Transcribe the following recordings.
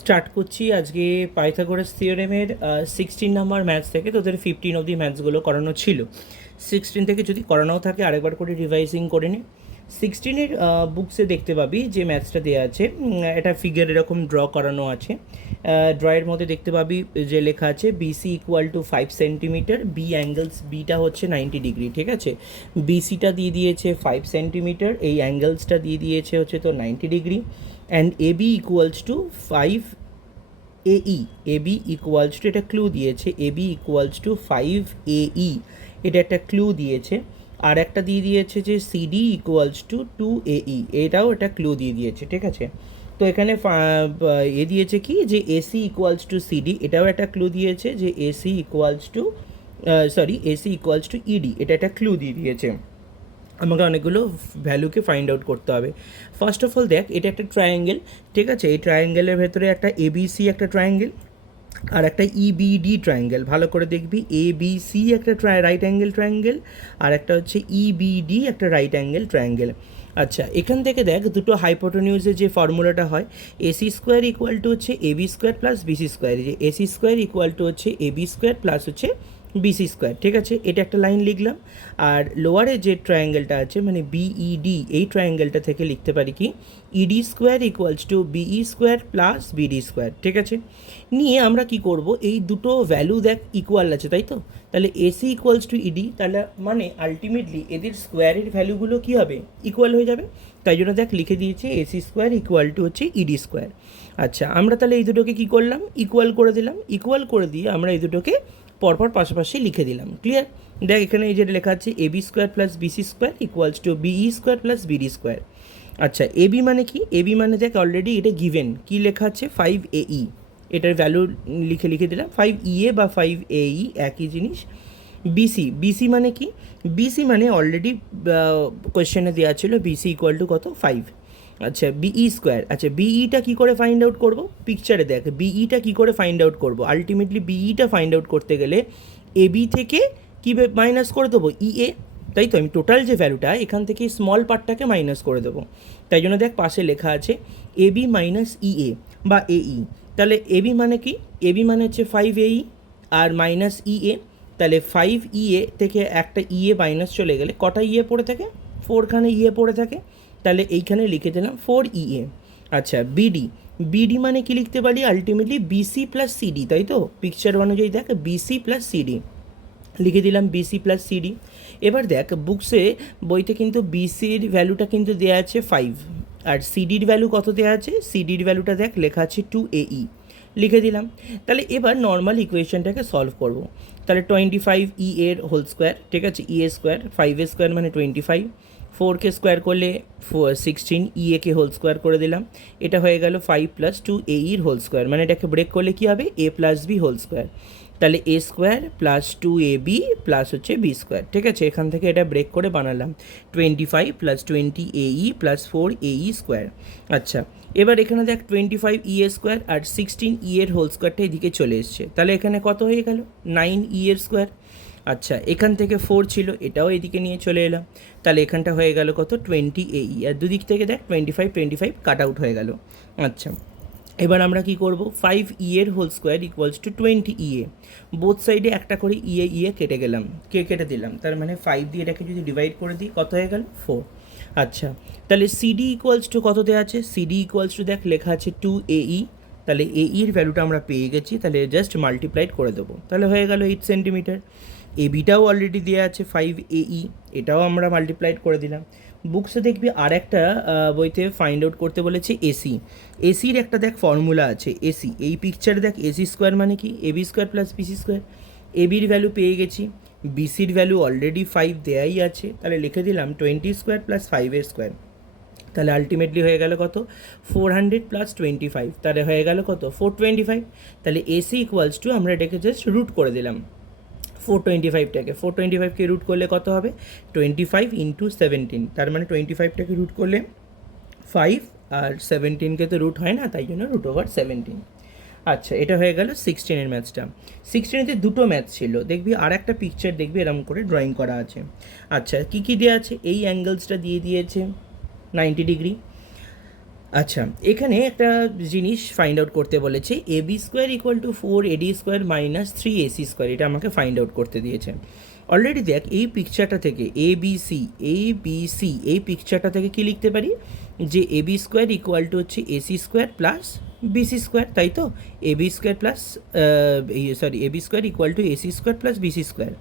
Start করছি আজকে Pythagoras থিওরেমের 16 নাম্বার ম্যাথস থেকে। তোদের 15 অবধি ম্যাথসগুলো করানো ছিল। 16 থেকে যদি করানোও থাকে আরেকবার করে রিভাইজিং করে নে। 16-এর বুকসে দেখতে পাবি যে ম্যাথসটা দেওয়া আছে, এটা ফিগার এরকম ড্র করানো আছে। ড্রয়ের মধ্যে দেখতে পাবি যে লেখা আছে BC equal to 5 centimetre, B angles beta হচ্ছে 90 ডিগ্রি, ঠিক আছে। বিসিটা দিয়ে দিয়েছে 5 সেন্টিমিটার, এই অ্যাঙ্গেলসটা দিয়ে দিয়েছে হচ্ছে তো 90 degree, and A B equals to 5 AE, AB equals to, এটা ক্লু দিয়েছে, AB ইকুয়ালস টু 5 AE, এটা একটা ক্লু দিয়েছে। আর একটা দিয়ে দিয়েছে যে CD ইকুয়ালস টু 2 AE, এটাও একটা ক্লু দিয়ে দিয়েছে, ঠিক আছে। তো এখানে এ দিয়েছে কি যে AC ইকুয়ালস টু CD, এটাও একটা ক্লু দিয়েছে যে AC equals to AC equals to ED, এটা একটা ক্লু দিয়ে দিয়েছে। আমাকে অনেকগুলো ভ্যালুকে ফাইন্ড আউট করতে হবে। ফার্স্ট অফ অল দেখ, এটা একটা ট্রায়াঙ্গেল, ঠিক আছে। এই ট্রায়াঙ্গেলের ভেতরে একটা ABC একটা ট্রায়াঙ্গেল আর একটা EBD ট্রায়াঙ্গেল, ভালো করে দেখবি। ABC একটা রাইট অ্যাঙ্গেল ট্রায়াঙ্গেল আর একটা হচ্ছে EBD একটা রাইট অ্যাঙ্গেল ট্রায়াঙ্গেল। আচ্ছা, এখান থেকে দেখ দুটো হাইপোটেনিউজের যে ফর্মুলাটা হয়, AC স্কোয়ার ইকুয়াল টু হচ্ছে AB square plus BC square, যে AC স্কোয়ার ইকুয়াল টু হচ্ছে AB স্কোয়ার প্লাস হচ্ছে BC স্কোয়ার, ঠিক আছে। এটা একটা লাইন লিখলাম। আর লোয়ারে যে ট্রায়াঙ্গেলটা আছে মানে BED, এই ট্রায়াঙ্গেলটা থেকে লিখতে পারি কি ED square equals two BE square plus BD square, ঠিক আছে। নিয়ে আমরা কি করব, এই দুটো ভ্যালু দেখ ইকুয়াল আছে, তাই তো। তাহলে AC ইকুয়ালস টু ED, তাহলে মানে আলটিমেটলি এদের স্কোয়ারের ভ্যালুগুলো কী হবে, ইকুয়াল হয়ে যাবে। তাই জন্য দেখ লিখে দিয়েছে AC স্কোয়ার ইকুয়াল টু হচ্ছে ED স্কোয়ার। আচ্ছা, আমরা তাহলে এই দুটোকে কী করলাম, ইকুয়াল করে দিলাম। ইকুয়াল করে দিয়ে আমরা এই দুটোকে পরপর পাশাপাশি লিখে দিলাম। ক্লিয়ার? দেখ এখানে এই যেটা লেখা আছে AB square plus BC square equals two BE square plus BD square. আচ্ছা, AB মানে কি, AB মানে দেখ অলরেডি এটা গিভেন, কি লেখা আছে 5 AE, এটার ভ্যালু লিখে দিলাম। 5 EA বা 5 AE একই জিনিস। BC মানে কি, BC মানে অলরেডি কোয়েশ্চেনে দেওয়া ছিল BC ইকুয়াল টু কত, 5। আচ্ছা, BE স্কোয়ার, আচ্ছা BEটা কী করে ফাইন্ড আউট করবো, পিকচারে দেখ BEটা কী করে ফাইন্ড আউট করবো। আলটিমেটলি BEটা ফাইন্ড আউট করতে গেলে AB থেকে কী মাইনাস করে দেবো, EA, তাই তো। আমি টোটাল যে ভ্যালুটা এখান থেকে স্মল পার্টটাকে মাইনাস করে দেবো। তাই জন্য দেখ পাশে লেখা আছে AB মাইনাস EA বা AE। তাহলে AB মানে কি, AB মানে হচ্ছে 5 AE আর মাইনাস EA, তাহলে 5 EA থেকে একটা EA মাইনাস চলে গেলে কটা EA পড়ে থাকে, 4খানে EA পড়ে থাকে। তাহলে এইখানে লিখে দিলাম 4 EA। আচ্ছা, BD মানে কি লিখতে পারি, আলটিমেটলি BC প্লাস CD, তাই তো। পিকচার অনুযায়ী দেখ BC প্লাস CD লিখে দিলাম, BC প্লাস CD। এবার দেখ বুকসে বইতে কিন্তু BCর ভ্যালুটা কিন্তু দেওয়া আছে 5, আর CDর ভ্যালু কত দেওয়া আছে, CDর ভ্যালুটা দেখ লেখা আছে 2 AE, লিখে দিলাম। তাহলে এবার নর্মাল ইকুয়েশনটাকে সলভ করব। তাহলে 25 এর হোল স্কোয়ার, ঠিক আছে, EA স্কোয়ার, 5 স্কোয়ার মানে 25, 4কে স্কোয়ার করলে 16, EA হোল স্কোয়ার করে দিলাম। এটা হয়ে গেল 5 প্লাস 2 AEর হোল স্কোয়ার, মানে এটাকে ব্রেক করলে কী হবে, A plus B whole square. তাহলে A square plus 2AB plus হচ্ছে B স্কোয়ার, ঠিক আছে। এখান থেকে এটা ব্রেক করে বানালাম 25 plus 20 AE plus 4 AE square. আচ্ছা, এবার এখানে দেখ 25 EA স্কোয়ার আর 16 E এর হোল স্কোয়ারটা এদিকে চলে এসছে, তাহলে এখানে কত হয়ে গেল 9 E এর স্কোয়ার। আচ্ছা, এখান থেকে 4 ছিল, এটাও এদিকে নিয়ে চলে এলাম, তাহলে এখানটা হয়ে গেল কত 20 AE, আর দুদিক থেকে দেখ 25 কাট আউট হয়ে গেল। আচ্ছা, এবার আমরা কি করব, 5 এর whole square equals to 20 EA, both সাইডে একটা করে ইয়ে কেটে গেলাম, কেটে দিলাম। তার মানে 5 দিয়ে এটাকে যদি ডিভাইড করে দিই কত হয়ে গেল 4। আচ্ছা, তাহলে CD ইকুয়ালস টু কত দেওয়া আছে, CD ইকুয়ালস টু দেখ লেখা আছে 2 AE, তাহলে AEর ভ্যালুটা আমরা পেয়ে গেছি, তাহলে জাস্ট মাল্টিপ্লাইড করে দেবো, তাহলে হয়ে গেল 8 সেন্টিমিটার। ABটাও অলরেডি দেওয়া আছে 5 AE, এটাও আমরা মাল্টিপ্লাইড করে দিলাম। বুকসে দেখবি আর একটা বইতে ফাইন্ড আউট করতে বলেছে এসির একটা দেখ ফর্মুলা আছে, এসি, এই পিকচারে দেখ AC স্কোয়ার মানে কি AB square plus BC square. ABর ভ্যালু পেয়ে গেছি, BCর ভ্যালু অলরেডি 5 দেয়াই আছে, তাহলে লিখে দিলাম 20 স্কোয়ার প্লাস 5 স্কোয়ার। তাহলে আলটিমেটলি হয়ে গেল কত 400 প্লাস 25, তাহলে হয়ে গেল কত 425। তাহলে AC ইকুয়ালস টু আমরা এটাকে জাস্ট রুট করে দিলাম 425কে রুট করলে কত হবে 25 ইন্টু 17, তার মানে 25টাকে রুট করলে 5 আর 17কে তো রুট হয় না, তাই জন্য রুট ওভার 17। আচ্ছা, এটা হয়ে গেল 16-এর ম্যাথসটা। 16-এতে দুটো ম্যাথ ছিল, দেখবি আর একটা পিকচার দেখবি এরকম করে ড্রয়িং করা আছে। আচ্ছা, কী কী দেওয়া আছে, এই অ্যাঙ্গেলসটা দিয়ে দিয়েছে 90 ডিগ্রি। আচ্ছা, এখানে একটা জিনিস ফাইন্ড আউট করতে বলেছে, A B square equal to 4 AD square minus 3AC square, এটা আমাকে ফাইন্ড আউট করতে দিয়েছে। অলরেডি দেখ এই পিকচারটা থেকে এ বি সি এই পিকচারটা থেকে কি লিখতে পারি, যে A B square equal to হচ্ছে AC square plus BC square, তাই তো? A B square plus A B square equal to AC square plus BC square.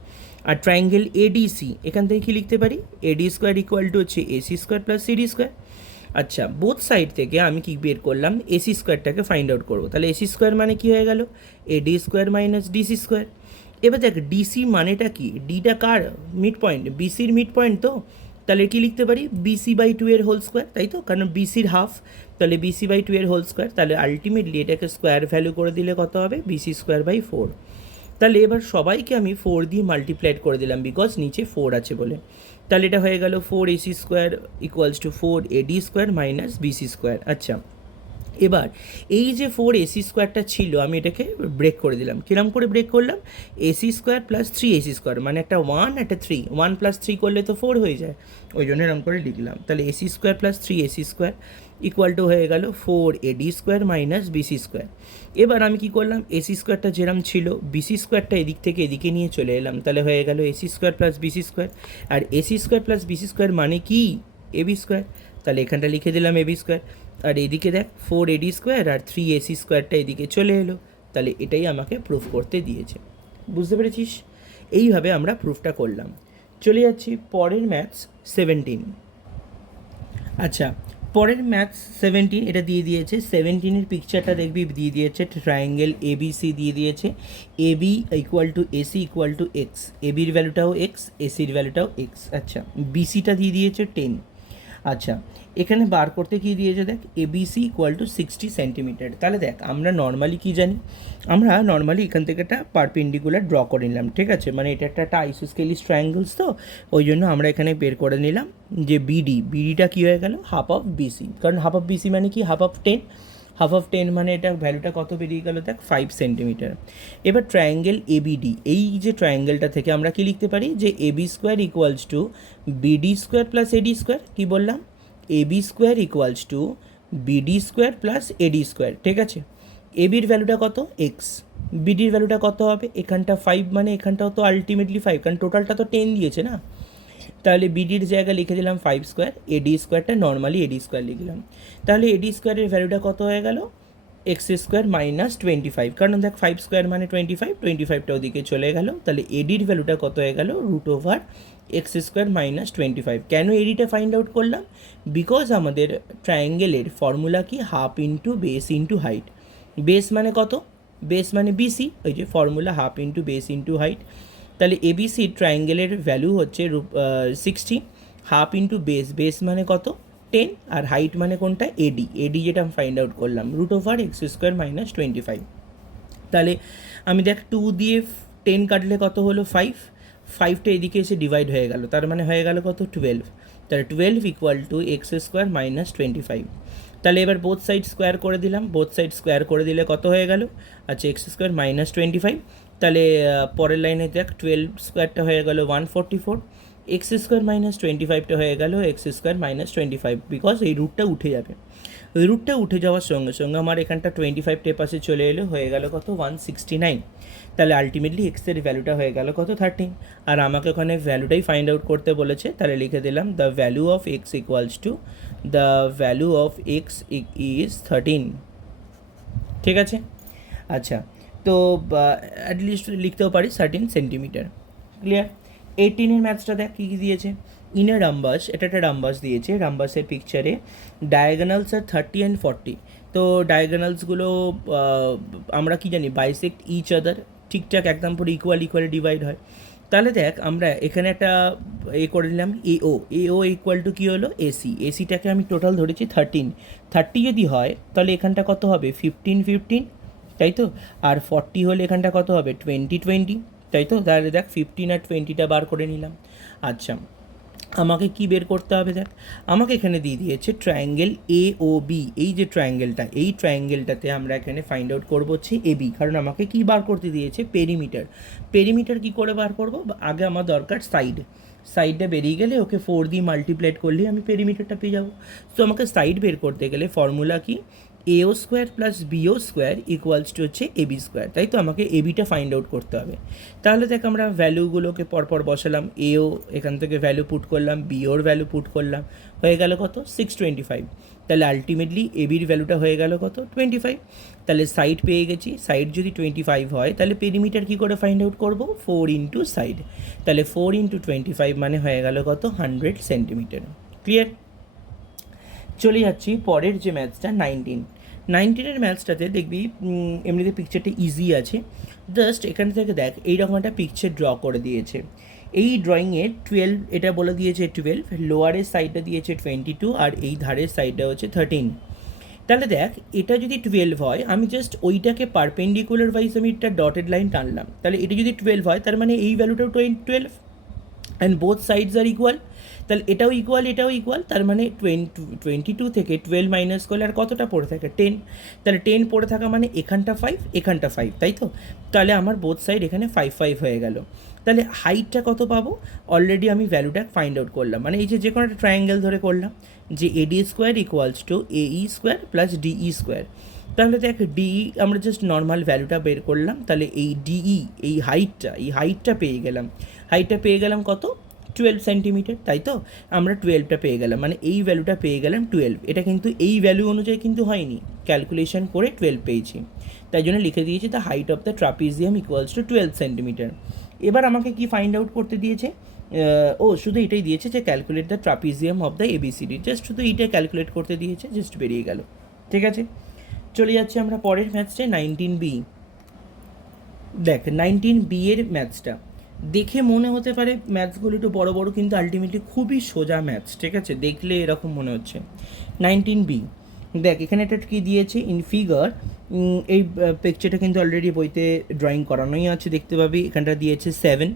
আর ট্রায়াঙ্গেল এডিসি, এখান থেকে কি লিখতে পারি, এডি স্কোয়ার ইকুয়াল টু হচ্ছে AC square plus CD square. আচ্ছা, বোথ সাইড থেকে আমি কি বের করলাম, এসি স্কোয়ারটাকে ফাইন্ড আউট করবো। তাহলে এসি স্কোয়ার মানে কি হয়ে গেল, এডি স্কোয়ার মাইনাস ডিসি স্কোয়ার। এবার দেখ ডিসি মানেটা কি, ডিটা কার মিড পয়েন্ট, বিসির মিড পয়েন্ট তো, তাহলে কি লিখতে পারি, বিসি বাই 2 এর হোল স্কোয়ার, তাই তো? কারণ বিসির হাফ, তাহলে বিসি বাই 2 এর হোল স্কোয়ার। তাহলে আলটিমেটলি এটাকে স্কোয়ার ভ্যালু করে দিলে কত হবে, বিসি স্কোয়ার বাই 4। তাহলে এবার সবাইকে আমি 4 দিয়ে মাল্টিপ্লাইড করে দিলাম, বিকজ নিচে 4 আছে বলে। তাহলে এটা হয়ে গেল 4AC square equals to 4AD square minus BC square. আচ্ছা, এবার এই যে 4AC স্কোয়ারটা ছিল, আমি এটাকে ব্রেক করে দিলাম। কিরম করে ব্রেক করলাম, AC square plus 3AC square, মানে একটা 1 একটা 3, 1 প্লাস 3 করলে তো 4 হয়ে যায়, ওই জন্য এরকম করে লিখলাম। তাহলে AC square plus 3AC square equal two হয়ে গেল 4AD square minus BC square. এবার আমি কি করলাম, এসি স্কোয়ারটা যেরকম ছিল, বিসি স্কোয়ারটা এদিক থেকে এদিকে নিয়ে চলে এলাম, তাহলে হয়ে গেল AC square plus BC square. আর AC square plus BC square মানে কি, এবি স্কোয়ার, তাহলে এখানটা লিখে দিলাম এবি স্কোয়ার। আর এদিকে দেখ 4AD স্কোয়ার আর 3AC স্কোয়ারটা এদিকে চলে এলো, তাহলে এটাই আমাকে প্রুফ করতে দিয়েছে। বুঝতে পেরেছিস? এইভাবে আমরা প্রুফটা করলাম। চলে যাচ্ছি পরের ম্যাথস 17। আচ্ছা, পরের ম্যাথস 17, এটা দিয়ে দিয়েছে 17-এর পিকচারটা দেখবি, দিয়ে দিয়েছে ট্রায়াঙ্গেল এবিসি দিয়ে দিয়েছে, AB equal to AC equal to X, এবির ভ্যালুটাও এক্স, এসির ভ্যালুটাও এক্স। আচ্ছা, বিসিটা দিয়ে দিয়েছে 10। আচ্ছা, এখানে বার করতে কী দিয়েছে দেখ, এবিসি ইকুয়াল টু 60 সেন্টিমিটার। তাহলে দেখ আমরা নর্মালি কী জানি, আমরা নর্মালি এখান থেকে একটা পারপেন্ডিকুলার ড্র করে নিলাম, ঠিক আছে? মানে এটা একটা আইসোস্কেলিস ট্রায়াঙ্গেলস, তো ওই জন্য আমরা এখানে বের করে নিলাম যে বিডিটা কী হয়ে গেল, হাফ অফ বিসি। কারণ হাফ অফ বিসি মানে কি, হাফ অফ 10, হাফ অফ 10 মানে এটা ভ্যালুটা কত বেরিয়ে গেল দেখ, 5 সেন্টিমিটার। এবার ট্রায়াঙ্গেল এবিডি, এই যে ট্রায়াঙ্গেলটা থেকে আমরা কি লিখতে পারি, যে AB square equals to BD square plus AD square. কী বললাম, AB square equals to BD square plus AD square, ঠিক আছে? এবির ভ্যালুটা কত, এক্স, বিডির ভ্যালুটা কত হবে, এখানটা 5, মানে এখানটাও তো আলটিমেটলি 5, কারণ টোটালটা তো 10 দিয়েছে না। তাহলে বিডির জায়গায় লিখে দিলাম 5 স্কোয়ার, এডি স্কোয়ারটা নর্মালি এডি স্কোয়ার লিখলাম। তাহলে এডি স্কোয়ারের ভ্যালুটা কত হয়ে গেল, এক্স স্কোয়ার মাইনাস 25, কারণ দেখ 5 স্কোয়ার মানে 25, 25টা ওদিকে চলে গেল। তাহলে এডির ভ্যালুটা কত হয়ে গেল, root over X square minus 25। কেন এডিটা ফাইন্ড আউট করলাম, বিকজ আমাদের ট্রায়াঙ্গেলের ফর্মুলা কি, half into base into height. Base মানে কত, বেস মানে বিসি, ওই যে formula half into base into height. তাহলে এবিসি ট্রায়াঙ্গেলের ভ্যালু হচ্ছে 60, হাফ ইন্টু বেস মানে কত, 10, আর হাইট মানে কোনটা, এডি যেটা আমি ফাইন্ড আউট করলাম, root over X square minus 25। তাহলে আমি দেখ 2 দিয়ে 10 কাটলে কত হলো, 5টা এদিকে এসে ডিভাইড হয়ে গেল, তার মানে হয়ে গেল কত, 12। তাহলে 12 equal to x square minus 25। তাহলে এবার বোথ সাইড স্কোয়ার করে দিলাম, বোথ সাইড স্কোয়ার করে দিলে কত হয়ে গেল, আচ্ছা এক্স স্কোয়ার মাইনাস 25। তাহলে পরের লাইনে দেখ 12 স্কোয়ারটা হয়ে গেল 144, এক্স স্কোয়ার মাইনাস 25টা হয়ে গেল এক্স স্কোয়ার মাইনাস 25, বিকজ এই রুটটা উঠে যাবে। ওই রুটটা উঠে যাওয়ার সঙ্গে সঙ্গে আমার এখানটা 25 টেপাসে চলে এলো, হয়ে গেল কত, 169। তাহলে আলটিমেটলি এক্সের ভ্যালুটা হয়ে গেল কত, 13। আর আমাকে ওখানে ভ্যালুটাই ফাইন্ড আউট করতে বলেছে, তাহলে লিখে দিলাম the value of x equals to, the value of x is 13, ঠিক আছে? আচ্ছা, তো অ্যাটলিস্ট লিখতেও পারি 13 সেন্টিমিটার। ক্লিয়ার? 18-এর ম্যাথসটা দেখ কী কী দিয়েছে, ইন এ রাম্বাস, এটা একটা রাম্বাস দিয়েছে, রাম্বাসের পিকচারে ডায়াগোনালস আর 30 অ্যান্ড 40। তো ডায়াগোনালসগুলো আমরা কি জানি, বাইসেক্ট ইচ আদার, ঠিকঠাক একদম পুরো ইকুয়ালি ডিভাইড হয়। তাহলে দেখ আমরা এখানে একটা করে নিলাম, এও ইকুয়াল টু কী হলো, এসিটাকে আমি টোটাল ধরেছি 30 যদি হয় তাহলে এখানটা কত হবে, 15, তাই তো? আর 40 হলে এখানটা কত হবে, 20, তাই তো? তাহলে দেখ 15 আর 20টা বার করে নিলাম। আচ্ছা, আমাকে কি বের করতে হবে দেখ, আমাকে এখানে দিয়ে দিয়েছে ট্রায়াঙ্গেল এ ও বি, এই যে ট্রায়াঙ্গেলটা, এই ট্রায়াঙ্গেলটাতে আমরা এখানে ফাইন্ড আউট করবো হচ্ছে এবি, কারণ আমাকে কি বার করতে দিয়েছে, পেরিমিটার। কি করে বার করব, আগে আমার দরকার সাইডটা বেরিয়ে গেলে ওকে 4 দিয়ে মাল্টিপ্লাইড করলেই আমি পেরিমিটারটা পেয়ে যাবো। তো আমাকে সাইড বের করতে গেলে ফর্মুলা কি, AO square plus BO square equals to হচ্ছে এবি স্কোয়ার, তাই তো আমাকে এবিটা ফাইন্ড আউট করতে হবে। তাহলে দেখ আমরা ভ্যালুগুলোকে পরপর বসালাম, এও এখান থেকে ভ্যালু পুট করলাম, বিওর ভ্যালু পুট করলাম, হয়ে গেল কত 625। তাহলে আলটিমেটলি এবির ভ্যালুটা হয়ে গেল কত 25। তাহলে সাইড পেয়ে গেছি, সাইড যদি 25 হয় তাহলে পেরিমিটার কী করে ফাইন্ড আউট করবো, 4 ইন্টু সাইড, তাহলে 4 ইন্টু 25 মানে হয়ে গেল কত 100 সেন্টিমিটার। ক্লিয়ার? চলে যাচ্ছি পরের যে ম্যাথসটা 19 ম্যাথসটাতে দেখবি এমনিতে পিকচারটা ইজি আছে। জাস্ট এখান থেকে দেখ এইরকম একটা পিকচার ড্র করে দিয়েছে। এই ড্রয়িংয়ে 12 এটা বলে দিয়েছে 12, লোয়ারের সাইডটা দিয়েছে 22 আর এই ধারের সাইডটা হচ্ছে 13। তাহলে দেখ এটা যদি 12 হয় আমি জাস্ট ওইটাকে পারপেন্ডিকুলার ওয়াইজ আমি একটা ডটেড লাইন টানলাম, তাহলে এটা যদি 12 হয় তার মানে এই ভ্যালুটাও 12 and both sides are equal, তাহলে এটাও ইকুয়াল এটাও ইকুয়াল, তার মানে 22 থেকে 12 মাইনাস করলে আর কতটা পড়ে থাকে 10, তাহলে 10 পড়ে থাকা মানে এখানটা 5 এখানটা 5, তাই তো? তাহলে আমার বোথ সাইড এখানে 5 5 হয়ে গেল। তাহলে হাইটটা কত পাবো, অলরেডি আমি ভ্যালুটা ফাইন্ড আউট করলাম, মানে এই যে কোনো একটা ট্রায়াঙ্গেল ধরে করলাম যে এডি স্কোয়ার ইকুয়ালস টু এই স্কোয়ার প্লাস ডিই স্কোয়ার। তাহলে দেখ ডিই আমরা জাস্ট নর্মাল ভ্যালুটা বের করলাম, তাহলে এই ডিই এই হাইটটা পেয়ে গেলাম, কত 12 সেন্টিমিটার, তাই তো? আমরা 12টা পেয়ে গেলাম, মানে এই ভ্যালুটা পেয়ে গেলাম 12। এটা কিন্তু এই ভ্যালু অনুযায়ী কিন্তু হয়নি, ক্যালকুলেশন করে 12 পেয়েছি, তাই জন্য লিখে দিয়েছি the height of the trapezium equals to 12 centimetre. এবার আমাকে কি ফাইন্ড আউট করতে দিয়েছে, শুধু এটাই দিয়েছে যে calculate the trapezium of the ABCD, just শুধু এইটা ক্যালকুলেট করতে দিয়েছে, জাস্ট বেরিয়ে গেল। ঠিক আছে, চলে যাচ্ছি আমরা পরের ম্যাথসটা 19B। দেখ 19B এর ম্যাথসটা দেখে মনে হতে পারে ম্যাথসগুলো একটু বড় বড়, কিন্তু আলটিমেটলি খুবই সোজা ম্যাথস, ঠিক আছে? দেখলে এরকম মনে হচ্ছে। 19B দেখ এখানে একটা কী দিয়েছে ইন ফিগার, এই পিকচারটা কিন্তু অলরেডি বইতে ড্রয়িং করানোই আছে, দেখতে পাবি। এখানটা দিয়েছে 7,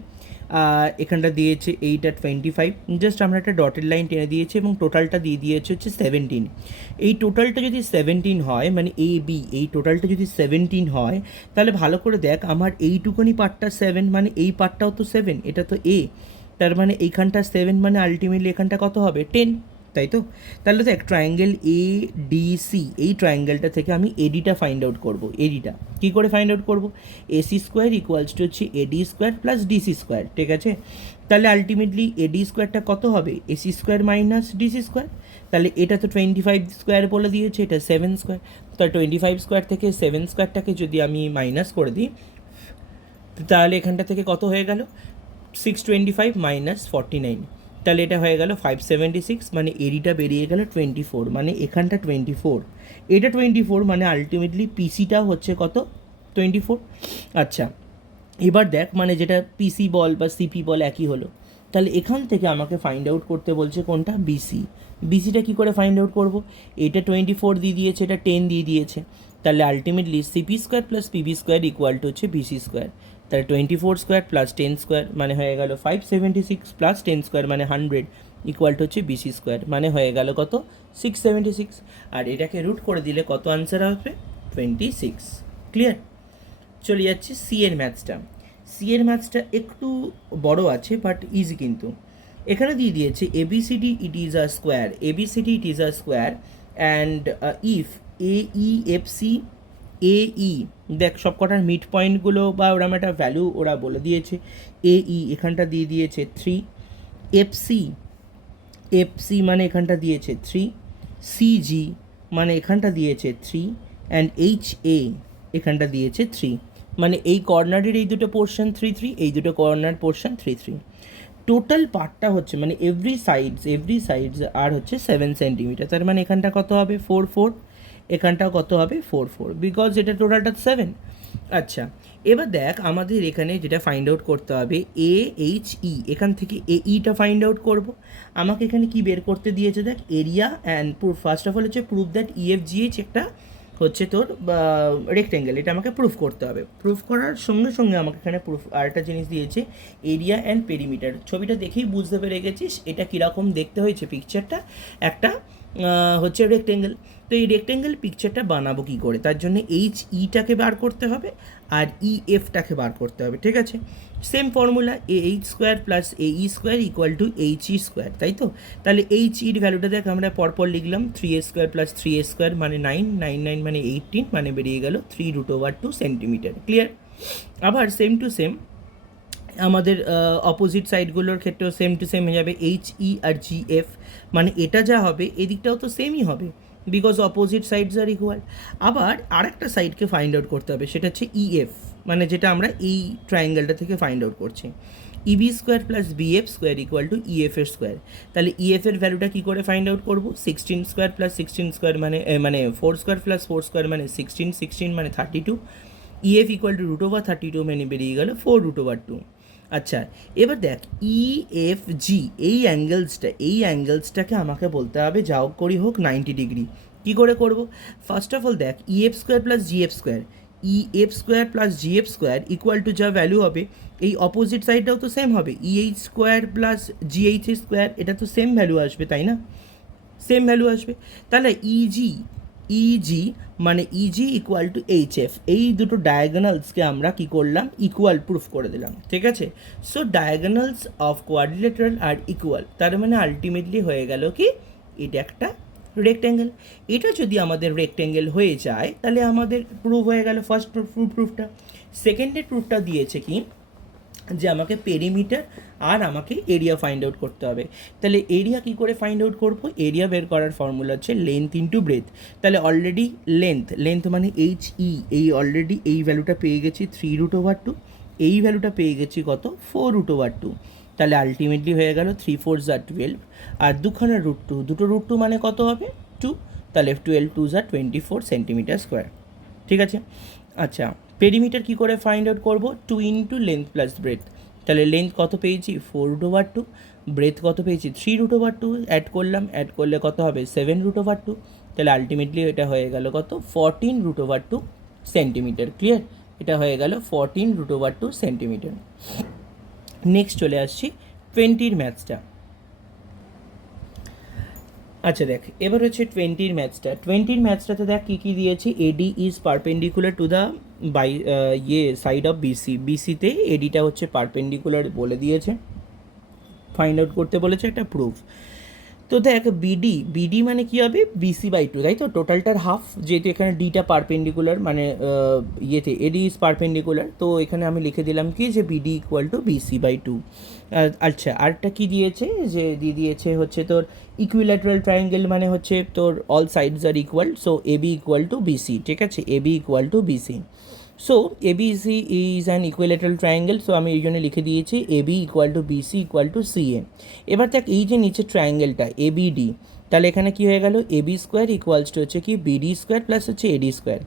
এখানটা দিয়েছে 8 আর 25, জাস্ট আমরা একটা ডটেড লাইন টেনে দিয়েছি এবং টোটালটা দিয়ে দিয়েছে হচ্ছে 17। এই টোটালটা যদি 17 হয় মানে এ বি, এই টোটালটা যদি 17 হয় তাহলে ভালো করে দেখ আমার এইটুকুনি পার্টটা 7 মানে এই পার্টটাও তো 7, এটা তো এ, তার মানে এইখানটা 7 মানে আলটিমেটলি এখানটা কত হবে 10, তাই তো? তাহলে তো এক ট্রায়াঙ্গেল এ ডি সি, এই ট্রায়াঙ্গেলটা থেকে আমি এডিটা ফাইন্ড আউট করবো। এডিটা কী করে ফাইন্ড আউট করবো, এসি স্কোয়ার ইকুয়ালস টু হচ্ছে এডি স্কোয়ার প্লাস ডিসি স্কোয়ার, ঠিক আছে? তাহলে আলটিমেটলি এডি স্কোয়ারটা কত হবে, AC square minus DC square, তাহলে এটা তো 25 স্কোয়ার বলে দিয়েছে, এটা 7 স্কোয়ার, তাহলে 25 স্কোয়ার থেকে 7 স্কোয়ারটাকে যদি আমি মাইনাস করে দিই তাহলে এখানটা থেকে কত হয়ে গেল 625 মাইনাস 49, তাহলে এটা হয়ে গেল 576, মানে এরিটা বেরিয়ে গেল 24, মানে এখানটা 24, এটা 24, মানে আলটিমেটলি পিসিটা হচ্ছে কত 24। আচ্ছা এবার দেখ মানে যেটা পিসি বল বা সিপি বল একই হলো, তাহলে এখান থেকে আমাকে ফাইন্ড আউট করতে বলছে কোনটা বিসি। বিসিটা কী করে ফাইন্ড আউট করবো, এটা 24 দিয়ে দিয়েছে, এটা 10 দিয়ে দিয়েছে, তাহলে ultimately CP square plus PB square equal to হচ্ছে বিসি স্কোয়ার, তাহলে 24 স্কোয়ার প্লাস 10 স্কোয়ার মানে হয়ে গেল 576 প্লাস 10 স্কোয়ার মানে 100 ইকুয়াল টু হচ্ছে বিসি স্কোয়ার, মানে হয়ে গেল কত 676, আর এটাকে রুট করে দিলে কত আনসার আসবে 26। ক্লিয়ার? চলে যাচ্ছে সি এর ম্যাথসটা একটু বড় আছে বাট ইজি, কিন্তু এখানে দিয়ে দিয়েছে ABCD it is a square and if A E F C A E, দেখ সব কটার মিড পয়েন্টগুলো বা ওরকম একটা ভ্যালু ওরা বলে দিয়েছে। এ ই এখানটা দিয়ে দিয়েছে 3, এফসি মানে এখানটা দিয়েছে 3, সিজি মানে এখানটা দিয়েছে 3 অ্যান্ড এইচ এ এখানটা দিয়েছে 3, মানে এই কর্নারের এই দুটো পোর্শন 3 3, এই দুটো কর্নার পোর্শন 3 3, টোটাল পার্টটা হচ্ছে মানে এভরি সাইডস আর হচ্ছে 7 সেন্টিমিটার, তার মানে এখানটা কত হবে 4 4, এখানটাও কত হবে 4 4, বিকজ এটা টোটালটা 7। আচ্ছা এবার দেখ আমাদের এখানে যেটা ফাইন্ড আউট করতে হবে এ এইচ ই, এখান থেকে এ ইটা ফাইন্ড আউট করব। আমাকে এখানে কি বের করতে দিয়েছে দেখ area and first of all হচ্ছে প্রুফ দ্যাট ইএফজিএইচ একটা হচ্ছে তোর রেক্টেঙ্গেল, এটা আমাকে প্রুফ করতে হবে। প্রুফ করার সঙ্গে সঙ্গে আমাকে এখানে প্রুফ আরেকটা জিনিস দিয়েছে এরিয়া অ্যান্ড পেরিমিটার। ছবিটা দেখেই বুঝতে পেরে গেছিস এটা কীরকম দেখতে হয়েছে পিকচারটা, একটা হচ্ছে রেক্টেঙ্গেল। তো এই রেক্টেঙ্গেল পিকচারটা বানাবো কী করে, তার জন্য এইচ ইটাকে বার করতে হবে আর ই এফটাকে বার করতে হবে, ঠিক আছে। Same formula, A H square plus A E square equal two H E square, তাই তো। তাহলে এইচ ইর ভ্যালুটা দেখ আমরা পরপর লিখলাম, 3a square plus 3a square মানে 9, 9 9 মানে 18, মানে বেরিয়ে গেল 3√2 সেন্টিমিটার, ক্লিয়ার। আবার সেম টু সেম আমাদের অপোজিট সাইডগুলোর ক্ষেত্রেও সেম টু সেম হয়ে যাবে, এইচ ই আর জি এফ, মানে এটা যা হবে এদিকটাও তো সেমই হবে, because opposite sides are equal. আবার আরেকটা সাইডকে ফাইন্ড আউট করতে হবে, সেটা হচ্ছে ই এফ, মানে যেটা আমরা এই ট্রায়াঙ্গেলটা থেকে ফাইন্ড আউট করছি। EB square plus BF square equal to EF এর স্কোয়ার। তাহলে ইএফ এর ভ্যালুটা কী করে ফাইন্ড আউট করবো, 16 স্কোয়ার প্লাস 16 স্কোয়ার মানে 4 স্কোয়ার প্লাস 4 স্কোয়ার মানে 16, 16 মানে 32, ইএফ ইকুয়াল টু √32 মানে বেরিয়ে গেল 4√2। আচ্ছা, এবার দেখ ই এফ জি এই অ্যাঙ্গেলসটাকে আমাকে বলতে হবে যা হোক করি হোক 90 ডিগ্রি। কী করে করব, ফার্স্ট অফ অল দেখ ই এফ স্কোয়ার প্লাস জি F square, E F square plus জি এফ স্কোয়ার ইকুয়াল টু যা ভ্যালু হবে এই অপোজিট সাইডটাও তো সেম হবে, E H square plus G H square, এটা তো সেম ভ্যালু আসবে, তাই না, সেম ভ্যালু আসবে। তাহলে ইজি মানে easy equal to H F, এই দুটো ডায়াগোনালসকে আমরা কি করলাম, ইকুয়াল প্রুফ করে দিলাম, ঠিক আছে। So diagonals of quadrilateral are equal, তার মানে আলটিমেটলি হয়ে গেল কি এটা একটা রেক্ট্যাঙ্গেল। এটা যদি আমাদের রেক্ট্যাঙ্গেল হয়ে যায় তাহলে আমাদের প্রুফ হয়ে গেল ফার্স্ট প্রুফটা। সেকেন্ডের প্রুফটা দিয়েছে কি, যে আমাকে পেরিমিটার আর আমাকে এরিয়া ফাইন্ড আউট করতে হবে। তাহলে এরিয়া কী করে ফাইন্ড আউট করবো, এরিয়া বের করার ফর্মুলা হচ্ছে লেন্থ ইন্টু ব্রেথ। তাহলে অলরেডি লেন্থ মানে এইচ ই, এই অলরেডি এই ভ্যালুটা পেয়ে গেছি 3√2, এই ভ্যালুটা পেয়ে গেছি কত 4√2। তাহলে আলটিমেটলি হয়ে গেল 3 4 12, আর দুখানা √2, দুটো √2 মানে কত হবে 2, তাহলে 12 2 24 সেন্টিমিটার স্কোয়ার, ঠিক আছে। আচ্ছা, পেরিমিটার কী করে ফাইন্ড আউট করবো, 2 ইন্টু লেন্থ প্লাস ব্রেথ। তাহলে লেন্থ কত পেয়েছি 4√2, ব্রেথ কত পেয়েছি 3√2, অ্যাড করলে কত হবে 7√2। তাহলে আলটিমেটলি এটা হয়ে গেল কত 14√2 সেন্টিমিটার, ক্লিয়ার। এটা হয়ে গেল 14√2 সেন্টিমিটার। নেক্সট চলে আসছি 20-র ম্যাথসটা। আচ্ছা দেখ, এবার হচ্ছে 20-র ম্যাথসটাতে দেখ কী কী দিয়েছি, AD is perpendicular to the side of বিসিতে এডিটা হচ্ছে পারপেন্ডিকুলার বলে দিয়েছে, ফাইন্ড আউট করতে বলেছে একটা প্রুফ। তো দেখ বিডি মানে কী হবে BC/2, তাই তো, টোটালটার হাফ, যেহেতু এখানে ডিটা পারপেন্ডিকুলার মানে এডি ইজ পারপেন্ডিকুলার, তো এখানে আমি লিখে দিলাম কি যে বিডি ইকুয়াল টু BC/2। আচ্ছা, আরেকটা কী দিয়েছে, যে দিয়েছে হচ্ছে তোর ইকুইল্যাটারাল ট্রায়াঙ্গেল মানে হচ্ছে তোর all sides are equal, so AB equal to BC, ঠিক আছে, AB equal to BC। So ABC is an equilateral triangle, so আমি এই জন্য লিখে দিয়েছি AB equal to BC equal to CA। এবার দেখ এই যে নিচে ট্রায়াঙ্গেলটা ABD, তাহলে এখানে কি হয়ে গেল AB স্কোয়ার ইকুয়ালস টু হচ্ছে কি BD স্কোয়ার প্লাস হচ্ছে AD স্কোয়ার।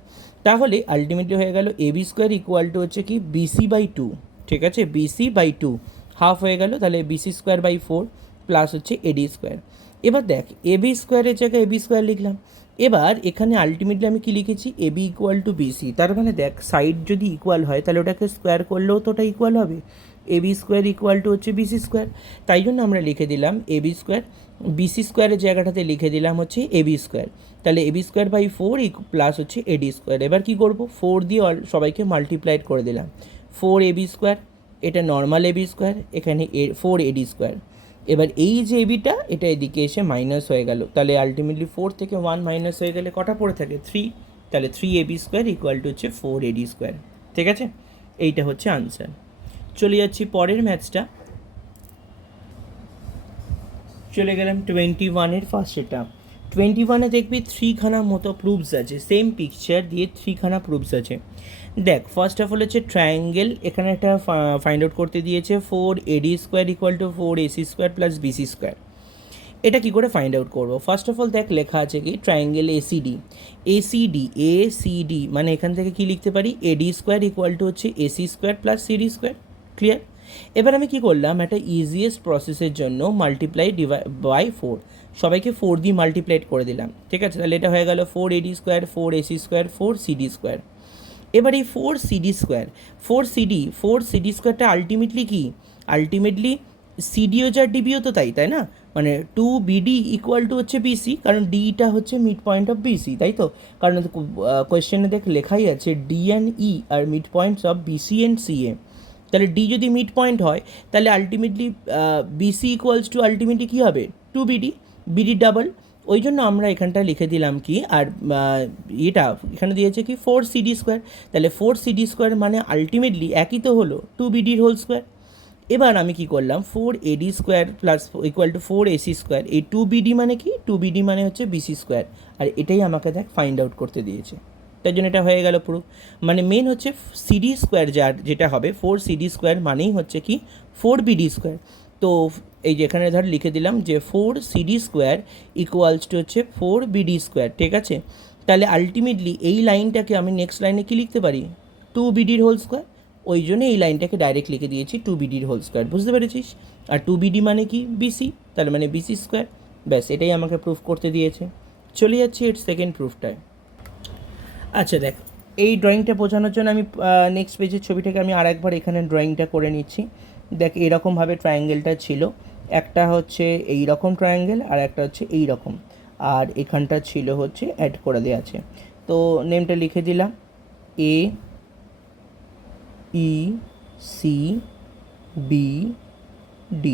তাহলে আলটিমেটলি হয়ে গেল AB স্কোয়ার ইকুয়াল টু হচ্ছে কি BC/2, ঠিক আছে, BC/2 হাফ হয়ে গেল, তাহলে BC স্কোয়ার বাই 4 প্লাস হচ্ছে AD স্কোয়ার। এবার দেখ AB স্কোয়ারের জায়গায় AB স্কোয়ার লিখলাম। এবার এখানে আলটিমেটলি আমি কি লিখেছি AB ইকুয়াল টু BC, তার মানে দেখ সাইড যদি ইকুয়াল হয় তাহলে ওটাকে স্কোয়ার করলেও তো ওটা ইকুয়াল হবে, AB স্কোয়ার ইকুয়াল টু হচ্ছে BC স্কোয়ার। তাই জন্য আমরা লিখে দিলাম AB স্কোয়ার, BC স্কোয়ারের জায়গাটাতে লিখে দিলাম হচ্ছে AB স্কোয়ার। তাহলে AB স্কোয়ার বাই 4 প্লাস হচ্ছে AD স্কোয়ার। এবার কী করবো, 4 দিয়ে সবাইকে মাল্টিপ্লাইড করে দিলাম, 4AB স্কোয়ার, এটা নর্মাল AB স্কোয়ার, এখানে 4AD স্কোয়ার। এবার এই যে এবিটা এটা এদিকে এসে মাইনাস হয়ে গেল, তাহলে আলটিমেটলি 4 থেকে 1 মাইনাস হয়ে গেলে কটা পড়ে থাকে 3, তাহলে 3AB স্কোয়ার ইকুয়াল টু হচ্ছে 4AD স্কোয়ার, ঠিক আছে। এইটা হচ্ছে আনসার। চলে যাচ্ছি পরের ম্যাথসটা, চলে গেলাম 21-এর ফার্স্টেটা। 21-এ দেখবি 3খানা মতো প্রুফস আছে, সেম পিকচার দিয়ে 3খানা প্রুফস আছে। দেখ ফার্স্ট অফ অল হচ্ছে ট্রায়াঙ্গেল, এখানে একটা ফাইন্ড আউট করতে দিয়েছে 4AD square equal two 4AC square plus BC square. এটা কী করে ফাইন্ড আউট করবো, ফার্স্ট অফ অল দেখ লেখা আছে কি ট্রায়াঙ্গেল ACD মানে এখান থেকে কি লিখতে পারি AD স্কোয়ার ইকুয়াল টু হচ্ছে AC square plus CD square, clear. এবার আমি কি করলাম, একটা ইজিয়েস্ট প্রসেসের জন্য মাল্টিপ্লাই বাই 4, সবাইকে 4 দিয়ে মাল্টিপ্লাইড করে দিলাম, ঠিক আছে। তাহলে এটা হয়ে গেল 4AD square 4AC square 4CD square. এবার এই 4CD স্কোয়ারটা আলটিমেটলি কি, আলটিমেটলি সিডিও যা ডিবিও তো তাই না, মানে 2BD ইকুয়াল টু হচ্ছে BC, কারণ ডিটা হচ্ছে মিড পয়েন্ট অফ BC, তাই তো? কারণ কোয়েশ্চেনে দেখ লেখাই আছে D and E are mid points of BC and CA। তাহলে ডি যদি মিড পয়েন্ট হয় তাহলে ultimately BC equals to ultimately কী হবে? 2BD, BD double. ওই জন্য আমরা এখানটা লিখে দিলাম কি, আর এটা এখানে দিয়েছে কি 4CD স্কোয়ার। তাহলে 4CD স্কোয়ার মানে আলটিমেটলি একই তো হলো 2BDর হোল স্কোয়ার। এবার আমি কি করলাম, 4AD square plus equal to 4AC square. এই 2BD মানে কি, 2BD মানে হচ্ছে BC স্কোয়ার, আর এটাই আমাকে দেখ ফাইন্ড আউট করতে দিয়েছে। তাই জন্য এটা হয়ে গেল পুরো, মানে মেন হচ্ছে CD স্কোয়ার যেটা হবে 4CD স্কোয়ার মানেই হচ্ছে কি 4BD স্কোয়ার। তো এই যেখানে ধর লিখে দিলাম যে 4CD স্কোয়ার ইকুয়ালস টু হচ্ছে 4BD স্কোয়ার, ঠিক আছে? তাহলে আলটিমেটলি এই লাইনটাকে আমি নেক্সট লাইনে কি লিখতে পারি, 2BDর হোল স্কোয়ার। ওই জন্য এই লাইনটাকে ডাইরেক্ট লিখে দিয়েছি 2BDর হোল স্কোয়ার, বুঝতে পেরেছিস? আর 2BD মানে কি BC, তাহলে মানে BC স্কোয়ার। ব্যাস এটাই আমাকে প্রুফ করতে দিয়েছে। চলে যাচ্ছি এর সেকেন্ড প্রুফটায়। আচ্ছা দেখ, এই ড্রয়িংটা বোঝানোর জন্য আমি নেক্সট পেজের ছবিটাকে আমি আর একবার এখানে ড্রয়িংটা করে নিচ্ছি। দেখ এরকমভাবে ট্রায়াঙ্গেলটা ছিল, একটা হচ্ছে এই রকম ট্রায়াঙ্গেল আর একটা হচ্ছে এই রকম, আর এখানটা ছিল হচ্ছে অ্যাড করে দেওয়া আছে। তো নেমটা লিখে দিলাম AECBD।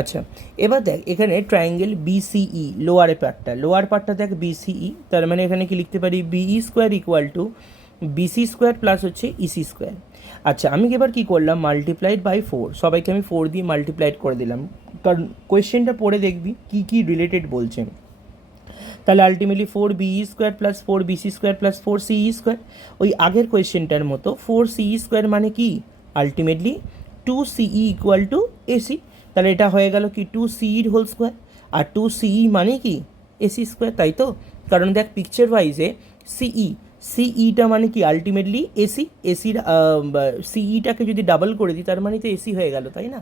আচ্ছা, এবার দেখ এখানে ট্রায়াঙ্গেল BCE লোয়ার পার্টটা দেখ BCE, তার মানে এখানে কি লিখতে পারি, BE square equal to BC square plus হচ্ছে EC স্কোয়ার। আচ্ছা, আমি এবার কি করলাম, মাল্টিপ্লাইড বাই 4, সবাইকে আমি 4 দিয়ে মাল্টিপ্লাইড করে দিলাম, কারণ কোয়েশ্চেনটা পড়ে দেখবি কী কী রিলেটেড বলছে। তাহলে ultimately 4BE square plus 4BC square plus 4CE square, ওই আগের কোয়েশ্চেনটার মতো 4CE স্কোয়ার মানে কি ultimately 2CE equal to AC। তাহলে এটা হয়ে গেল কি 2CEর হোল স্কোয়ার, আর 2CE মানে কি AC স্কোয়ার, তাই তো? কারণ দেখ পিকচার ওয়াইজে সিইটা মানে কি আলটিমেটলি এসির সিইটাকে যদি ডাবল করে দিই তার মানে তো এসি হয়ে গেল, তাই না?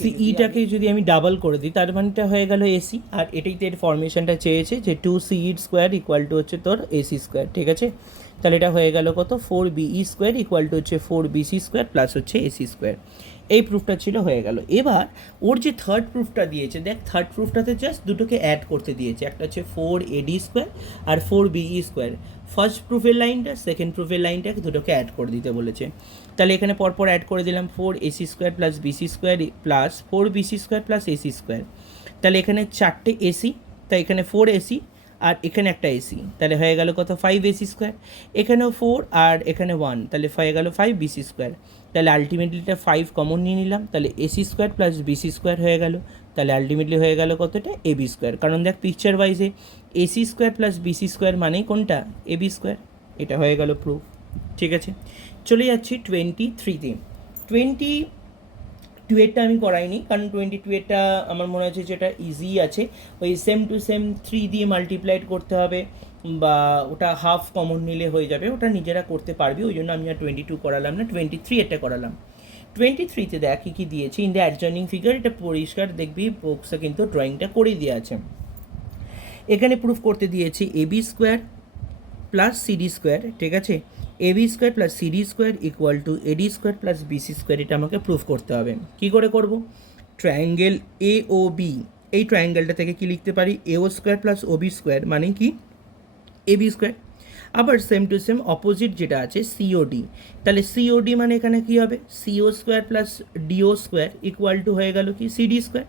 সিইটাকে যদি আমি ডাবল করে দিই তার মানেটা হয়ে গেল এসি, আর এটাই তো এর ফর্মেশনটা চেয়েছে যে 2CE স্কোয়ার ইকুয়াল টু হচ্ছে তোর AC স্কোয়ার, ঠিক আছে? তাহলে এটা হয়ে গেল কত, 4BE স্কোয়ার ইকুয়াল টু হচ্ছে 4BC স্কোয়ার প্লাস হচ্ছে AC স্কোয়ার। এই প্রুফটা ছিল, হয়ে গেল। এবার ওর যে থার্ড প্রুফটা দিয়েছে, দেখ থার্ড প্রুফটাতে জাস্ট দুটোকে অ্যাড করতে দিয়েছে, একটা হচ্ছে 4AD স্কোয়ার আর 4BE স্কোয়ার। ফার্স্ট প্রুফের লাইনটা সেকেন্ড প্রুফের লাইনটাকে দুটোকে অ্যাড করে দিতে বলেছে। তাহলে এখানে পরপর অ্যাড করে দিলাম 4AC square plus BC square plus 4BC square plus AC square. তাহলে এখানে 4টে AC, তাই এখানে 4AC আর এখানে একটা AC, তাহলে হয়ে গেল কত, 5AC স্কোয়ার। এখানেও 4 আর এখানে 1, তাহলে হয়ে গেল 5BC স্কোয়ার। তাহলে আলটিমেটলি এটা 5 কমন নিয়ে নিলাম, তাহলে AC square plus BC square হয়ে গেল। তাহলে আলটিমেটলি হয়ে গেল কতটা, AB স্কোয়ার। কারণ দেখ পিকচার ওয়াইজে AC square plus BC square মানেই কোনটা, AB স্কোয়ার। এটা হয়ে গেল প্রুফ, ঠিক আছে? চলে যাচ্ছি 23তে। 22 আমি করাইনি, কারণ 22 আমার মনে হচ্ছে যেটা ইজি আছে, ওই সেম টু সেম 3 দিয়ে মাল্টিপ্লাইড করতে হবে, বা ওটা হাফ কমন নিলে হয়ে যাবে, ওটা নিজেরা করতে পারবি, ওই জন্য আমি আর 22 করালাম না, 23 করালাম। 23তে দেখ কী কী দিয়েছি, ইন দ্য অ্যাডজয়নিং ফিগার, এটা পরিষ্কার দেখবি বক্সে কিন্তু ড্রয়িংটা করেই দেওয়া আছে। এখানে প্রুফ করতে দিয়েছি AB square plus CD square, ঠিক আছে? AB square plus CD square equal two AD square plus BC square, এটা আমাকে প্রুফ করতে হবে। কী করে করব, ট্রায়াঙ্গেল AOB, এই ট্রায়াঙ্গেলটা থেকে কি লিখতে পারি, AO square plus OB square মানে কি AB স্কোয়ার। আবার সেম টু সেম অপোজিট যেটা আছে COD, তাহলে COD মানে এখানে কি হবে, CO square plus DO square equal two হয়ে গেল কি CD স্কোয়ার।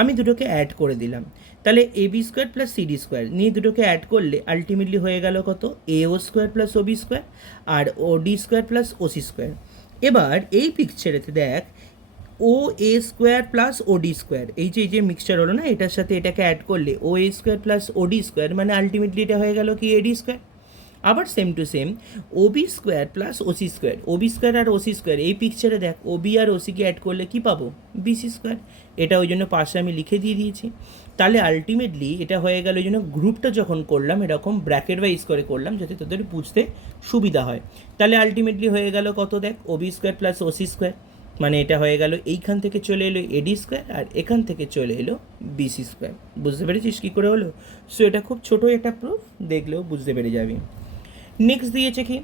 আমি দুটোকে অ্যাড করে দিলাম, তাহলে AB square plus CD square নিয়ে দুটোকে অ্যাড করলে আলটিমেটলি হয়ে গেল কত, AO square plus OB square আর OD square plus OC square. এবার এই পিকচারেতে দেখ OA square plus OD square, এই যে মিক্সচার হলো না, এটার সাথে এটাকে অ্যাড করলে OA square plus OD square মানে আলটিমেটলি এটা হয়ে গেল কি AD স্কোয়ার। আবার same to same OB square plus OC square, OB square আর OC স্কোয়ার, এই পিকচারে দেখ OB আর OCকে অ্যাড করলে কি পাবো, BC স্কোয়ার। এটা ওই জন্য পাশে আমি লিখে দিয়ে দিয়েছি। তাহলে আলটিমেটলি এটা হয়ে গেল, ওই জন্য গ্রুপটা যখন করলাম এরকম ব্র্যাকেট ওয়াইজ করে করলাম যাতে তোদের বুঝতে সুবিধা হয়। তাহলে আলটিমেটলি হয়ে গেল কত, দেখ OB square plus OC square মানে এটা হয়ে গেল, এইখান থেকে চলে এলো AD স্কোয়ার আর এখান থেকে চলে এলো BC স্কোয়ার। বুঝতে পেরেছিস কী করে হলো? সো এটা খুব ছোটো একটা প্রুফ, দেখলেও বুঝতে পেরে যাবি। নেক্সট দিয়েছে কি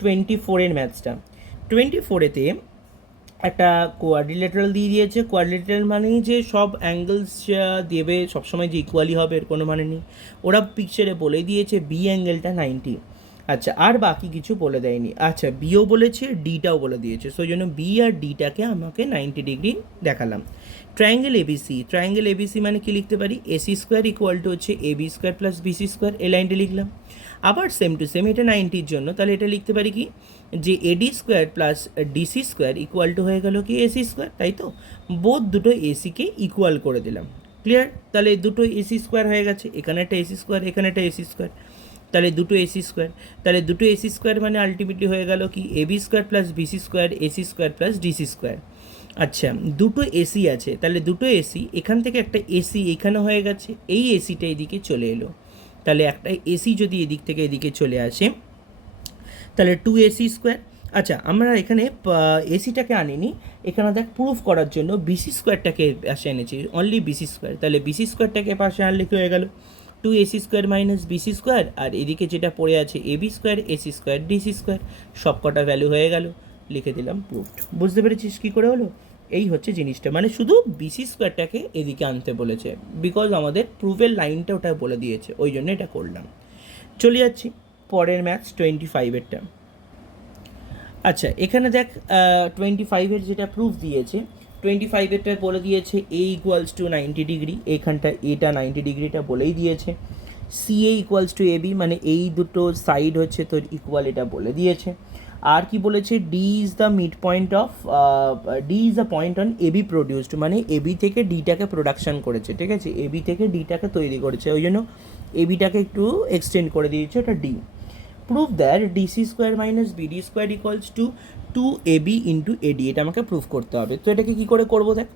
24 ম্যাথসটা। 24-এতে একটা কোয়াড্রিলেটারাল দিয়ে দিয়েছে। কোয়াড্রিলেটারাল মানেই যে সব অ্যাঙ্গেলস দেবে সবসময় যে ইকুয়ালি হবে এর কোনো মানে নেই। ওরা পিকচারে বলে দিয়েছে বি অ্যাঙ্গেলটা 90। আচ্ছা, আর বাকি কিছু বলে দেয়নি। আচ্ছা, বিও বলেছে, ডিটাও বলে দিয়েছে, সেই জন্য বি আর ডিটাকে আমাকে 90 ডিগ্রি দেখালাম। ট্রায়াঙ্গেল এবিসি, ট্রায়াঙ্গেল এবিসি মানে কি লিখতে পারি, এসি স্কোয়ার ইকুয়াল টু হচ্ছে AB square plus BC square, এই লাইনটা লিখলাম। আবার সেম টু সেম এটা 90-র জন্য, তাহলে এটা লিখতে পারি কি, যে এডি square plus DC square equal two হয়ে গেল কি এসি স্কোয়ার, তাই তো। বোধ দুটো এসিকে ইকুয়াল করে দিলাম, ক্লিয়ার। তাহলে দুটো এসি স্কোয়ার হয়ে গেছে, এখানে একটা এসি স্কোয়ার, এখানে একটা এসি স্কোয়ার, তাহলে দুটো এসি স্কোয়ার। তাহলে দুটো এসি স্কোয়ার মানে আলটিমেটলি হয়ে গেল কি AB square plus BC square AC square plus DC square. আচ্ছা, দুটো এসি আছে, তাহলে দুটো এসি, এখান থেকে একটা এসি এখানে হয়ে গেছে, এই এসিটা এদিকে চলে এলো, তাহলে একটা এসি যদি এদিক থেকে এদিকে চলে আসে তাহলে টু এসি স্কোয়ার। আচ্ছা, আমরা এখানে এসিটাকে আনিনি, এখানে দেখ প্রুফ করার জন্য বিসি স্কোয়ারটাকে পাশে এনেছি, অনলি বিসি স্কোয়ার, তাহলে বিসি স্কোয়ারটাকে পাশে আনলে কি হয়ে গেল, two AC square minus BC square, আর এদিকে যেটা পড়ে আছে AB square AC square DC square, সব কটা ভ্যালু হয়ে গেল, লিখে দিলাম প্রুফড। বুঝতে পেরেছিস কী করে হলো? এই হচ্ছে জিনিসটা, মানে শুধু বিসি স্কোয়ারটাকে এদিকে আনতে বলেছে, বিকজ আমাদের প্রুফের লাইনটা ওটা বলে দিয়েছে, ওই জন্য এটা করলাম। চলে যাচ্ছি পরের ম্যাথস 25-এরটা। আচ্ছা, এখানে দেখ 25-এর যেটা প্রুফ দিয়েছে, 25-এরটা বলে দিয়েছে এ ইকুয়ালস টু 90 ডিগ্রি, এখানটা এটা 90 ডিগ্রিটা বলেই দিয়েছে। C A equals to AB, মানে এই দুটো সাইড হচ্ছে তোর ইকুয়াল, এটা বলে দিয়েছে। আর কি বলেছে, D is the mid point of, D is the point on AB produced, মানে এবি থেকে ডিটাকে প্রোডাকশন করেছে, ঠিক আছে, এবি থেকে ডিটাকে তৈরি করেছে, ওই জন্য এবিটাকে একটু এক্সটেন্ড করে দিয়েছে, ওটা D. Proof that DC square minus BD square equals two 2ab into এডি, এটা আমাকে প্রুফ করতে হবে। তো এটাকে কী করে করবো দেখ,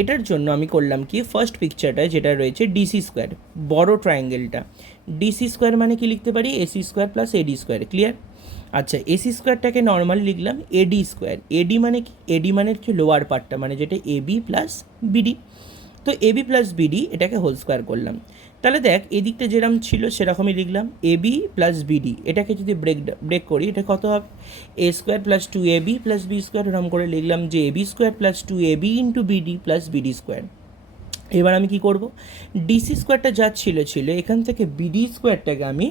এটার জন্য আমি করলাম কি, ফার্স্ট পিকচারটায় যেটা রয়েছে ডিসি স্কোয়ার, বড় ট্রায়াঙ্গেলটা, ডিসি স্কোয়ার মানে কি লিখতে পারি, AC square plus AD square, clear. আচ্ছা, এসি স্কোয়ারটাকে নর্মালি লিখলাম এডি স্কোয়ার, এডি মানে কি, এডি মানে হচ্ছে লোয়ার পার্টটা, মানে যেটা এবি প্লাস বিডি, তো এবি প্লাস বিডি এটাকে হোল স্কোয়ার করলাম। তাহলে দেখ এদিকটা যেরকম ছিল সেরকমই লিখলাম, এবি প্লাস বিডি, এটাকে যদি ব্রেক করি এটা কত হবে, A square plus two AB plus B square, এরকম করে লিখলাম যে AB square plus two AB into BD plus BD square. এবার আমি কি করব, ডিসি স্কোয়ারটা যা ছিল এখান থেকে বিডি স্কোয়ারটাকে আমি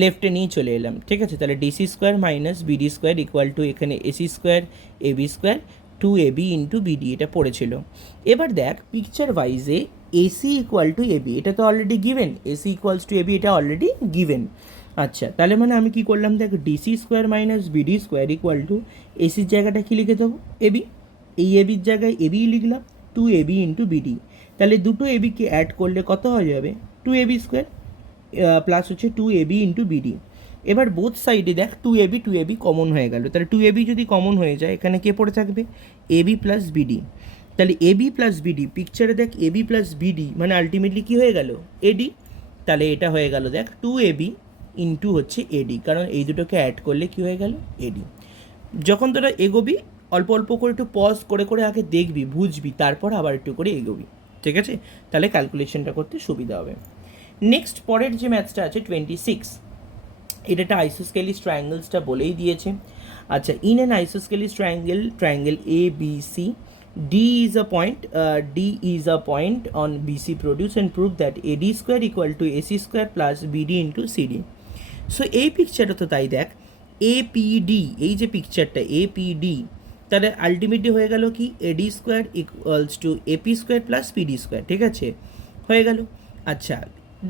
লেফটে নিয়ে চলে এলাম, ঠিক আছে। তাহলে DC square minus BD square equal to এখানে AC square AB square two AB into BD, এটা পড়েছিল। এবার দেখ পিকচার ওয়াইজে এসি ইকুয়াল টু এবি, এটা তো already given, AC equals to AB এটা অলরেডি গিভেন। আচ্ছা, তাহলে মানে আমি কি করলাম দেখ, DC square minus BD square equal to এসির জায়গাটা কি লিখে দেবো, এবি, এই এবির জায়গায় এবি লিখলাম, টু এবি ইন্টু বিডি, তাহলে দুটো এবিকে অ্যাড করলে কত হয়ে যাবে, টু এবি স্কোয়ার প্লাস হচ্ছে টু এবি ইন্টু বিডি। এবার বোথ সাইডে দেখ টু এবি কমন হয়ে গেল, তাহলে টু এবি যদি কমন হয়ে যায় এখানে কে পড়ে থাকবে, এবি প্লাস বিডি। তাহলে এবি প্লাস বিডি, পিকচারে দেখ এবি প্লাস বিডি মানে আলটিমেটলি কী হয়ে গেল, এডি। তাহলে এটা হয়ে গেল দেখ টু এবি ইন্টু হচ্ছে এডি, কারণ এই দুটোকে অ্যাড করলে কী হয়ে গেল, এডি। যখন তোরা এগোবি অল্প অল্প করে একটু পজ করে করে আগে দেখবি বুঝবি, তারপর আবার একটু করে এগোবি, ঠিক আছে, তাহলে ক্যালকুলেশনটা করতে সুবিধা হবে। নেক্সট পরের যে ম্যাথসটা আছে 26, এটা একটা আইসোস্কেলিস ট্রায়াঙ্গেলসটা বলেই দিয়েছে। আচ্ছা, in an isosceles triangle A B C, D is a point on BC produce and prove that AD square equal to AC square plus BD into CD. So এই পিকচারটা তো তাই দেখ, APD, এই যে পিকচারটা APD, তাহলে আলটিমেটলি হয়ে গেল কি, AD square equals two AP square plus PD square, ঠিক আছে, হয়ে গেল। আচ্ছা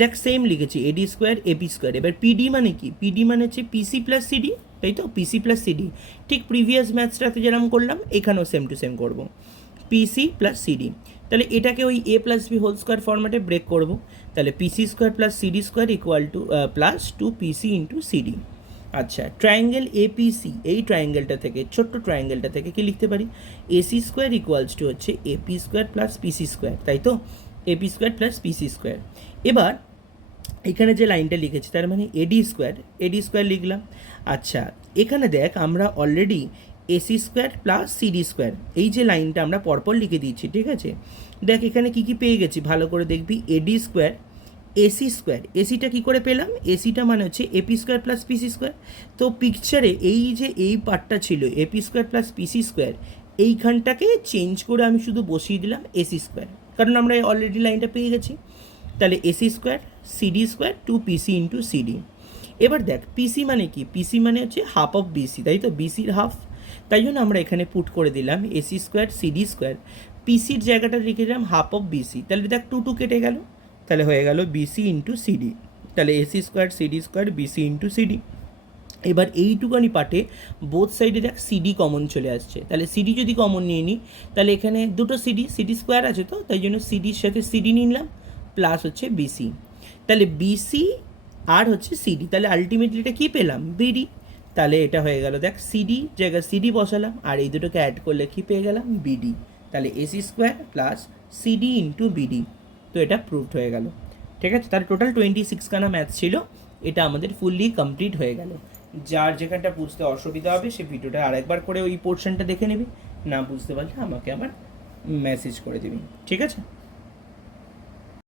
দেখ সেম লিখেছি AD স্কোয়ার AP স্কোয়ার, এবার PD মানে কি, PD মানে হচ্ছে PC প্লাস CD, তাই তো, PC প্লাস CD, ঠিক প্রিভিয়াস ম্যাথসটাতে যেরকম করলাম এখানেও সেম টু সেম করবো, পিসি প্লাস সিডি। তাহলে এটাকে ওই A plus B whole square ফর্ম্যাটে ব্রেক করব, তাহলে PC square plus CD square equal to plus two PC into CD. আচ্ছা, ট্রায়াঙ্গেল এপিসি, এই ট্রায়াঙ্গেলটা থেকে ছোট্ট ট্রায়াঙ্গেলটা থেকে কি লিখতে পারি, এসি স্কোয়ার ইকুয়ালস টু হচ্ছে AP square plus PC square, তাই তো, AP square plus PC square. এবার এখানে যে লাইনটা লিখেছি তার মানে এডি স্কোয়ার লিখলাম। আচ্ছা, এখানে দেখ আমরা already AC square plus CD square, এই যে লাইনটা আমরা পরপর লিখে দিচ্ছি, ঠিক আছে। দেখ এখানে কি কি পেয়ে গেছি ভালো করে দেখবি, এডি স্কোয়ার এসি স্কোয়ার, এসিটা কী করে পেলাম, এসিটা মানে হচ্ছে AP square plus PC square. তো পিকচারে এই যে এই পার্টটা ছিল AP square plus PC square, এইখানটাকে চেঞ্জ করে আমি শুধু বসিয়ে দিলাম এসি স্কোয়ার, কারণ আমরা অলরেডি লাইনটা পেয়ে গেছি। তাহলে AC square CD square two PC into CD. এবার দেখ পিসি মানে কি, পিসি মানে হচ্ছে হাফ অফ বিসি, তাই তো, বিসির হাফ। তাই জন্য আমরা এখানে পুট করে দিলাম এসি স্কোয়ার সিডি স্কোয়ার, পিসির জায়গাটা লিখে দিলাম হাফ অফ বিসি। তাহলে দেখ টু টু কেটে গেল, তাহলে হয়ে গেল বিসি ইন্টু সিডি। তাহলে AC square CD square BC into CD. এবার এইটুকানি পার্টে বোথ সাইডে দেখ সিডি কমন চলে আসছে, তাহলে সিডি যদি কমন নিয়ে নিই তাহলে এখানে দুটো সিডি স্কোয়ার আছে, তো তাই জন্য সিডির সাথে সিডি নিলাম, প্লাস হচ্ছে বিসি। তাহলে বিসি আর হচ্ছে সিডি, তাহলে আলটিমেটলি এটা কী পেলাম, বিডি। তাহলে এটা হয়ে গেল, দেখ সিডি জায়গায় সিডি বসালাম, আর এই দুটোকে অ্যাড করলে কী পেয়ে গেলাম, বিডি। তাহলে AC square plus CD into BD. তো এটা প্রুভড হয়ে গেল। ঠিক আছে, তাহলে টোটাল 26খানা ম্যাথ ছিল, এটা আমাদের ফুললি কমপ্লিট হয়ে গেল। যার যেখানটা বুঝতে অসুবিধা হবে সে ভিডিওটা আরেকবার করে ওই পোর্শনটা দেখে নেবে, না বুঝতে পারলে আমাকে আবার মেসেজ করে দিবি, ঠিক আছে।